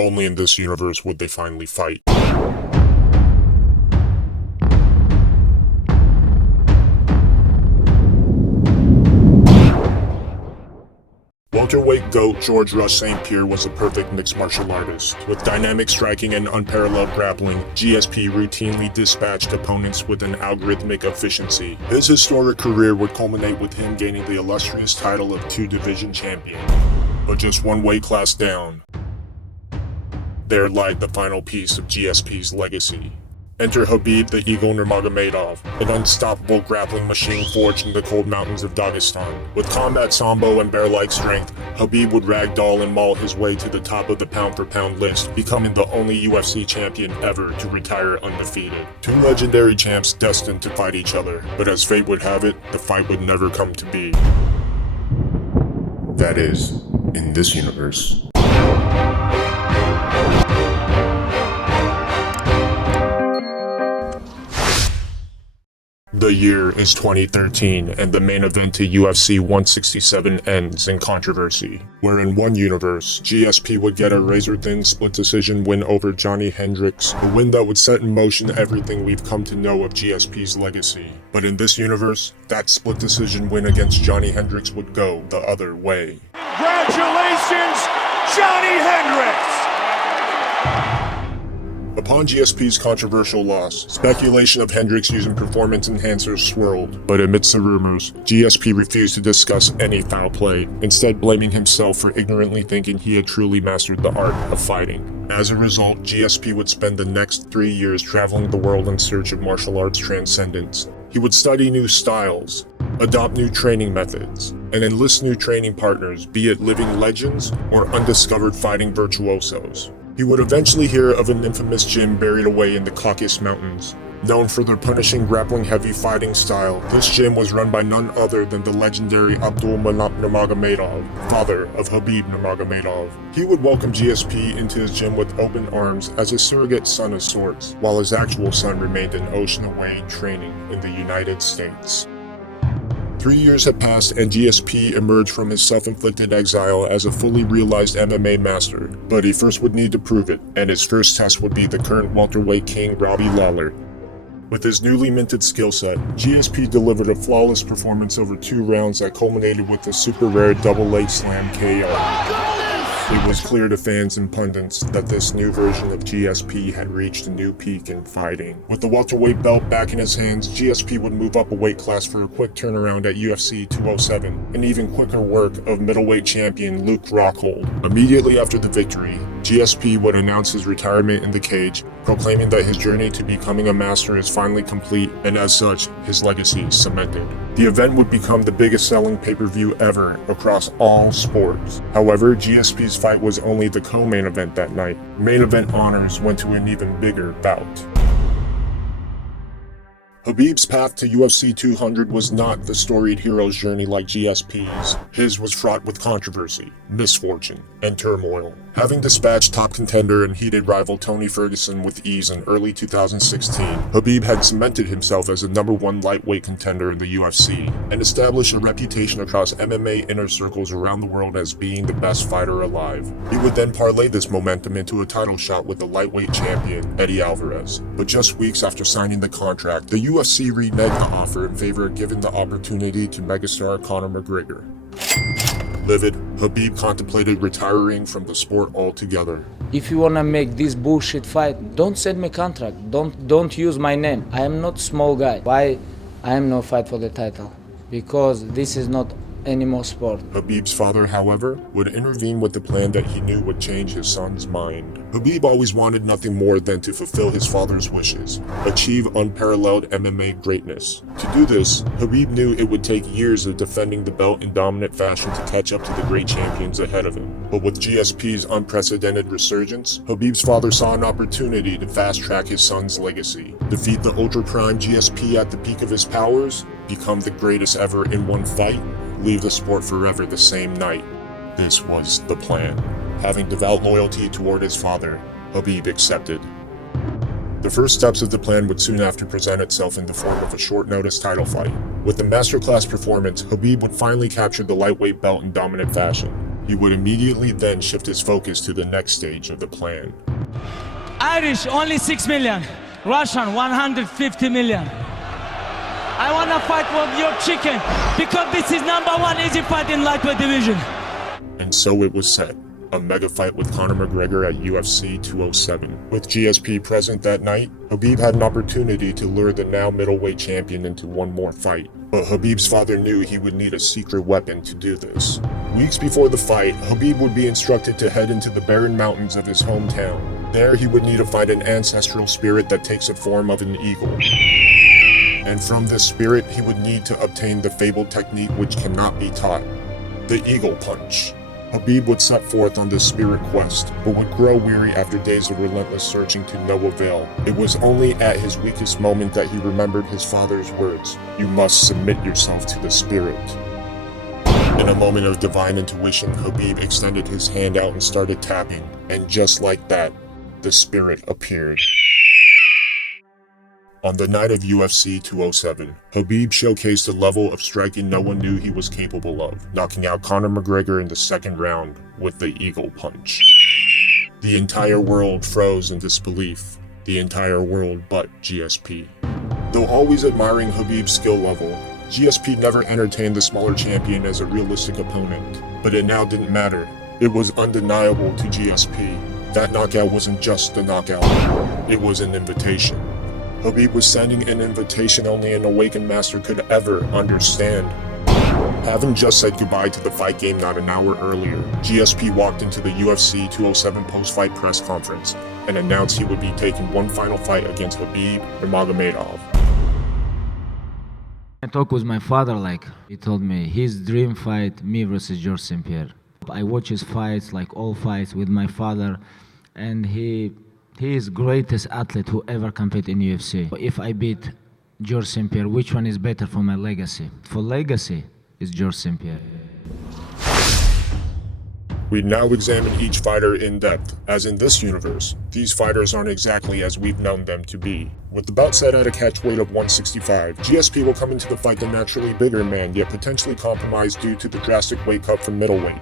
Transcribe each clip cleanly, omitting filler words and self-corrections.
Only in this universe would they finally fight. Welterweight GOAT George St-Pierre was a perfect mixed martial artist. With dynamic striking and unparalleled grappling, GSP routinely dispatched opponents with an algorithmic efficiency. His historic career would culminate with him gaining the illustrious title of two-division champion. But just one weight class down, there lied the final piece of GSP's legacy. Enter Khabib the Eagle Nurmagomedov, an unstoppable grappling machine forged in the cold mountains of Dagestan. With combat sambo and bear-like strength, Khabib would ragdoll and maul his way to the top of the pound-for-pound list, becoming the only UFC champion ever to retire undefeated. Two legendary champs destined to fight each other, but as fate would have it, the fight would never come to be. That is, in this universe. The year is 2013, and the main event to UFC 167 ends in controversy, where in one universe, GSP would get a razor-thin split decision win over Johnny Hendricks, a win that would set in motion everything we've come to know of GSP's legacy. But in this universe, that split decision win against Johnny Hendricks would go the other way. Congratulations, Johnny Hendricks! Upon GSP's controversial loss, speculation of Hendricks using performance enhancers swirled, but amidst the rumors, GSP refused to discuss any foul play, instead blaming himself for ignorantly thinking he had truly mastered the art of fighting. As a result, GSP would spend the next 3 years traveling the world in search of martial arts transcendence. He would study new styles, adopt new training methods, and enlist new training partners, be it living legends or undiscovered fighting virtuosos. He would eventually hear of an infamous gym buried away in the Caucasus Mountains. Known for their punishing grappling-heavy fighting style, this gym was run by none other than the legendary Abdul Nurmagomedov, father of Khabib Nurmagomedov. He would welcome GSP into his gym with open arms as a surrogate son of sorts, while his actual son remained an ocean away training in the United States. 3 years had passed and GSP emerged from his self-inflicted exile as a fully realized MMA master, but he first would need to prove it, and his first test would be the current welterweight king Robbie Lawler. With his newly minted skill set, GSP delivered a flawless performance over 2 rounds that culminated with a super rare double leg slam KO. It was clear to fans and pundits that this new version of GSP had reached a new peak in fighting. With the welterweight belt back in his hands, GSP would move up a weight class for a quick turnaround at UFC 207, and even quicker work of middleweight champion Luke Rockhold. Immediately after the victory, GSP would announce his retirement in the cage, proclaiming that his journey to becoming a master is finally complete, and as such, his legacy is cemented. The event would become the biggest selling pay-per-view ever across all sports. However, GSP's fight was only the co-main event that night. Main event honors went to an even bigger bout. Khabib's path to UFC 200 was not the storied hero's journey like GSP's. His was fraught with controversy, misfortune, and turmoil. Having dispatched top contender and heated rival Tony Ferguson with ease in early 2016, Khabib had cemented himself as a #1 lightweight contender in the UFC, and established a reputation across MMA inner circles around the world as being the best fighter alive. He would then parlay this momentum into a title shot with the lightweight champion, Eddie Alvarez. But just weeks after signing the contract, the UFC reneged the offer in favor of giving the opportunity to megastar Conor McGregor. Livid, Khabib contemplated retiring from the sport altogether. If you wanna make this bullshit fight, don't send me contract. Don't use my name. I am not small guy. Why I am no fight for the title? Because this is not any more sport. Khabib's father, however, would intervene with the plan that he knew would change his son's mind. Khabib always wanted nothing more than to fulfill his father's wishes, achieve unparalleled MMA greatness. To do this, Khabib knew it would take years of defending the belt in dominant fashion to catch up to the great champions ahead of him. But with GSP's unprecedented resurgence, Khabib's father saw an opportunity to fast-track his son's legacy, defeat the ultra-prime GSP at the peak of his powers, become the greatest ever in one fight, leave the sport forever the same night. This was the plan. Having devout loyalty toward his father, Khabib accepted. The first steps of the plan would soon after present itself in the form of a short-notice title fight. With the masterclass performance, Khabib would finally capture the lightweight belt in dominant fashion. He would immediately then shift his focus to the next stage of the plan. Irish, only 6 million. Russian, 150 million. I wanna fight with your chicken because this is #1 easy fight in lightweight division. And so it was set. A mega fight with Conor McGregor at UFC 207. With GSP present that night, Khabib had an opportunity to lure the now middleweight champion into one more fight. But Khabib's father knew he would need a secret weapon to do this. Weeks before the fight, Khabib would be instructed to head into the barren mountains of his hometown. There he would need to find an ancestral spirit that takes the form of an eagle. And from this spirit, he would need to obtain the fabled technique which cannot be taught, the eagle punch. Khabib would set forth on this spirit quest, but would grow weary after days of relentless searching to no avail. It was only at his weakest moment that he remembered his father's words, "You must submit yourself to the spirit." In a moment of divine intuition, Khabib extended his hand out and started tapping, and just like that, the spirit appeared. On the night of UFC 207, Khabib showcased a level of striking no one knew he was capable of, knocking out Conor McGregor in the second round with the eagle punch. The entire world froze in disbelief, the entire world but GSP. Though always admiring Khabib's skill level, GSP never entertained the smaller champion as a realistic opponent. But it now didn't matter. It was undeniable to GSP. That knockout wasn't just a knockout, it was an invitation. Khabib was sending an invitation only an awakened master could ever understand. Having just said goodbye to the fight game not an hour earlier, GSP walked into the UFC 207 post-fight press conference and announced he would be taking one final fight against Khabib Nurmagomedov. I talked with my father, he told me his dream fight, me versus George St-Pierre. I watch his fights, all fights with my father, and he is greatest athlete who ever competed in UFC. If I beat George St-Pierre, which one is better for my legacy? For legacy, it's George St-Pierre. We now examine each fighter in depth, as in this universe, these fighters aren't exactly as we've known them to be. With the bout set at a catch weight of 165, GSP will come into the fight the naturally bigger man, yet potentially compromised due to the drastic weight cut from middleweight.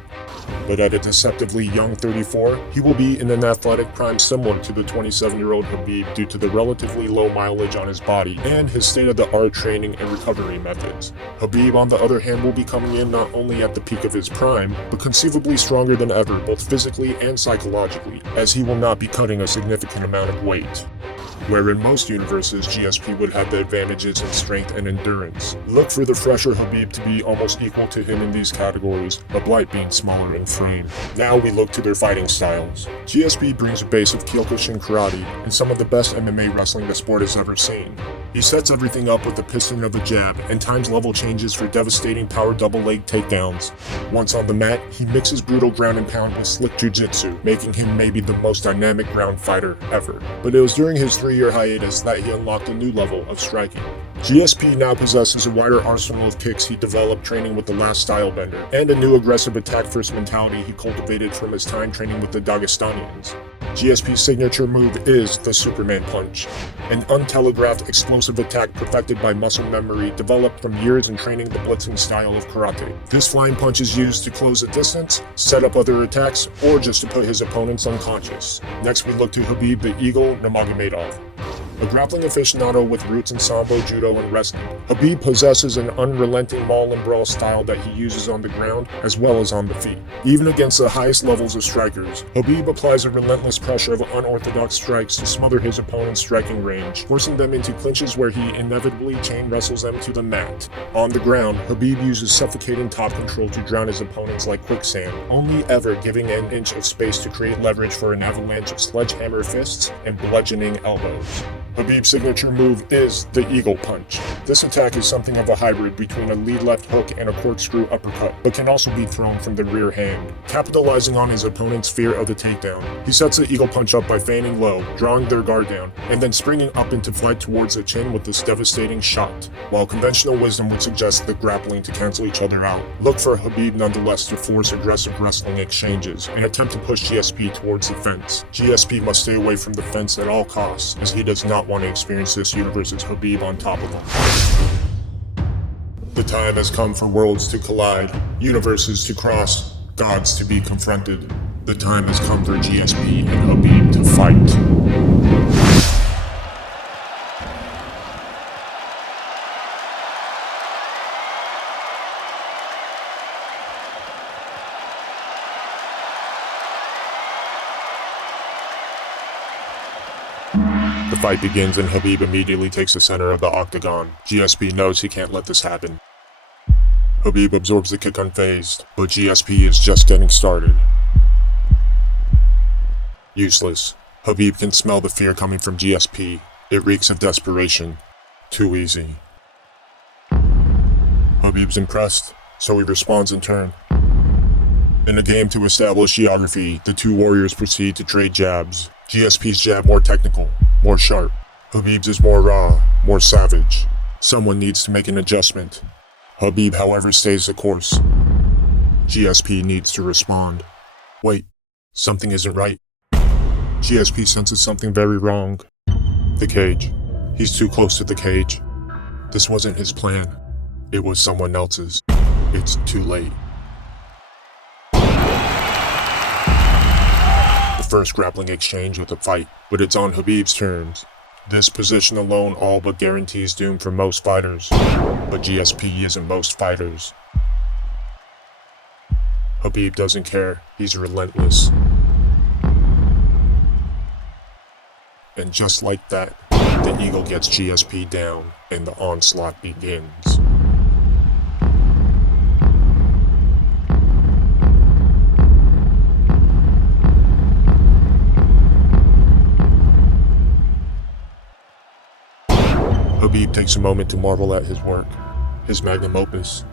But at a deceptively young 34, he will be in an athletic prime similar to the 27-year-old Khabib due to the relatively low mileage on his body and his state-of-the-art training and recovery methods. Khabib, on the other hand, will be coming in not only at the peak of his prime, but conceivably stronger than ever, both physically and psychologically, as he will not be cutting a significant amount of weight. Where in most universes, GSP would have the advantages in strength and endurance. Look for the fresher Khabib to be almost equal to him in these categories, but Blight being smaller in frame. Now we look to their fighting styles. GSP brings a base of Kyokushin karate and some of the best MMA wrestling the sport has ever seen. He sets everything up with the piston of a jab and times level changes for devastating power double leg takedowns. Once on the mat, he mixes brutal ground and pound with slick jiu-jitsu, making him maybe the most dynamic ground fighter ever. But it was during his 3-year hiatus that he unlocked a new level of striking. GSP now possesses a wider arsenal of kicks he developed training with the last stylebender, and a new aggressive attack-first mentality he cultivated from his time training with the Dagestanians. GSP's signature move is the Superman Punch, an untelegraphed explosive attack perfected by muscle memory developed from years in training the blitzing style of karate. This flying punch is used to close a distance, set up other attacks, or just to put his opponents unconscious. Next we look to Khabib the Eagle Nurmagomedov. A grappling aficionado with roots in Sambo, Judo, and wrestling, Khabib possesses an unrelenting maul and brawl style that he uses on the ground as well as on the feet. Even against the highest levels of strikers, Khabib applies a relentless pressure of unorthodox strikes to smother his opponent's striking range, forcing them into clinches where he inevitably chain wrestles them to the mat. On the ground, Khabib uses suffocating top control to drown his opponents like quicksand, only ever giving an inch of space to create leverage for an avalanche of sledgehammer fists and bludgeoning elbows. Khabib's signature move is the Eagle Punch. This attack is something of a hybrid between a lead left hook and a corkscrew uppercut, but can also be thrown from the rear hand. Capitalizing on his opponent's fear of the takedown, he sets the Eagle Punch up by feigning low, drawing their guard down, and then springing up into flight towards the chin with this devastating shot. While conventional wisdom would suggest the grappling to cancel each other out, look for Khabib nonetheless to force aggressive wrestling exchanges and attempt to push GSP towards the fence. GSP must stay away from the fence at all costs, as he does not want to experience this universe's Khabib on top of him. The time has come for worlds to collide, universes to cross, Gods to be confronted. The time has come for GSP and Khabib to fight. The fight begins and Khabib immediately takes the center of the octagon. GSP knows he can't let this happen. Khabib absorbs the kick unfazed, but GSP is just getting started. Useless. Khabib can smell the fear coming from GSP. It reeks of desperation. Too easy. Khabib's impressed, so he responds in turn. In a game to establish geography, the two warriors proceed to trade jabs. GSP's jab more technical, more sharp. Khabib's is more raw, more savage. Someone needs to make an adjustment. Khabib, however, stays the course. GSP needs to respond. Wait, something isn't right. GSP senses something very wrong. The cage. He's too close to the cage. This wasn't his plan. It was someone else's. It's too late. The first grappling exchange of the fight, but it's on Khabib's terms. This position alone all but guarantees doom for most fighters, but GSP isn't most fighters. Khabib doesn't care, he's relentless. And just like that, the eagle gets GSP down, and the onslaught begins. Khabib takes a moment to marvel at his work, his magnum opus,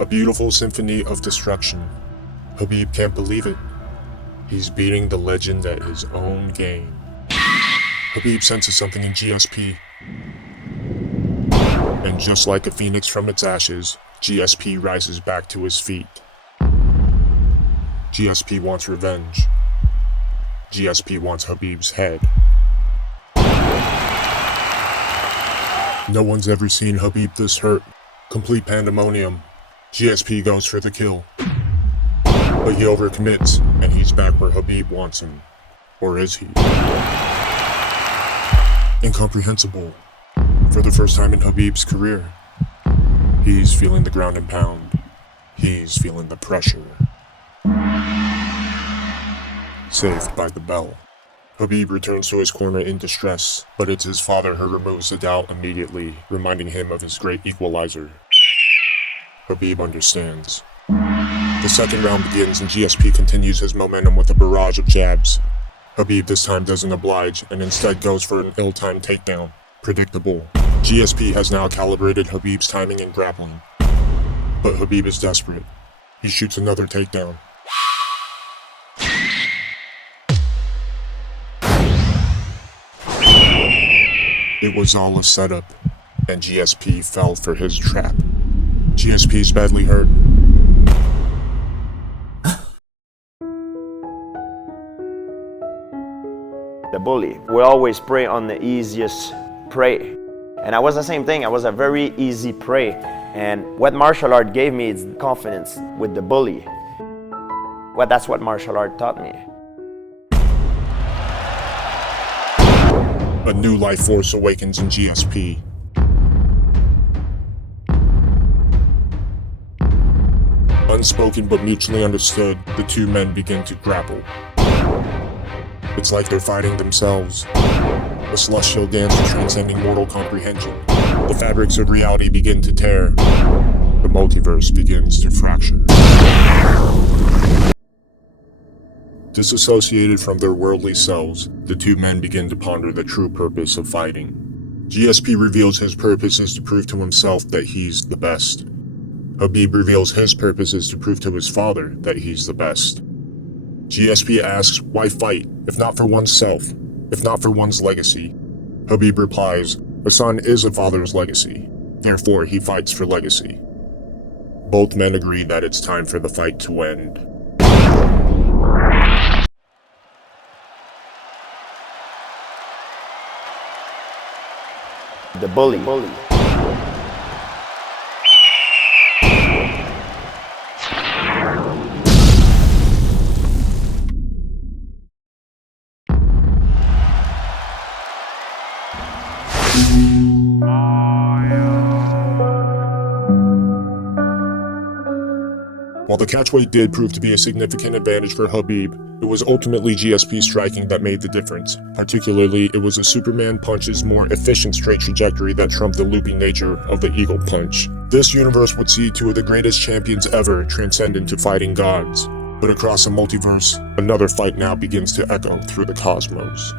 a beautiful symphony of destruction. Khabib can't believe it. He's beating the legend at his own game. Khabib senses something in GSP. And just like a phoenix from its ashes, GSP rises back to his feet. GSP wants revenge. GSP wants Khabib's head. No one's ever seen Khabib this hurt. Complete pandemonium. GSP goes for the kill. But he overcommits, and he's back where Khabib wants him. Or is he? Incomprehensible. For the first time in Khabib's career, he's feeling the ground and pound. He's feeling the pressure. Saved by the bell. Khabib returns to his corner in distress, but it's his father who removes the doubt immediately, reminding him of his great equalizer. Khabib understands. The second round begins and GSP continues his momentum with a barrage of jabs. Khabib this time doesn't oblige and instead goes for an ill-timed takedown. Predictable. GSP has now calibrated Khabib's timing and grappling. But Khabib is desperate. He shoots another takedown. It was all a setup, and GSP fell for his trap. GSP's badly hurt. The bully will always prey on the easiest prey. And I was the same thing, I was a very easy prey. And what martial art gave me is confidence with the bully. Well, that's what martial art taught me. A new life force awakens in GSP. Unspoken but mutually understood, the two men begin to grapple. It's like they're fighting themselves. A celestial dance transcending mortal comprehension. The fabrics of reality begin to tear. The multiverse begins to fracture. Disassociated from their worldly selves, the two men begin to ponder the true purpose of fighting. GSP reveals his purpose is to prove to himself that he's the best. Khabib reveals his purpose is to prove to his father that he's the best. GSP asks, why fight, if not for oneself, if not for one's legacy? Khabib replies, a son is a father's legacy, therefore he fights for legacy. Both men agree that it's time for the fight to end. The bully. While the catchweight did prove to be a significant advantage for Khabib, it was ultimately GSP's striking that made the difference. Particularly, it was a Superman punch's more efficient straight trajectory that trumped the loopy nature of the Eagle Punch. This universe would see two of the greatest champions ever transcend into fighting gods. But across the multiverse, another fight now begins to echo through the cosmos.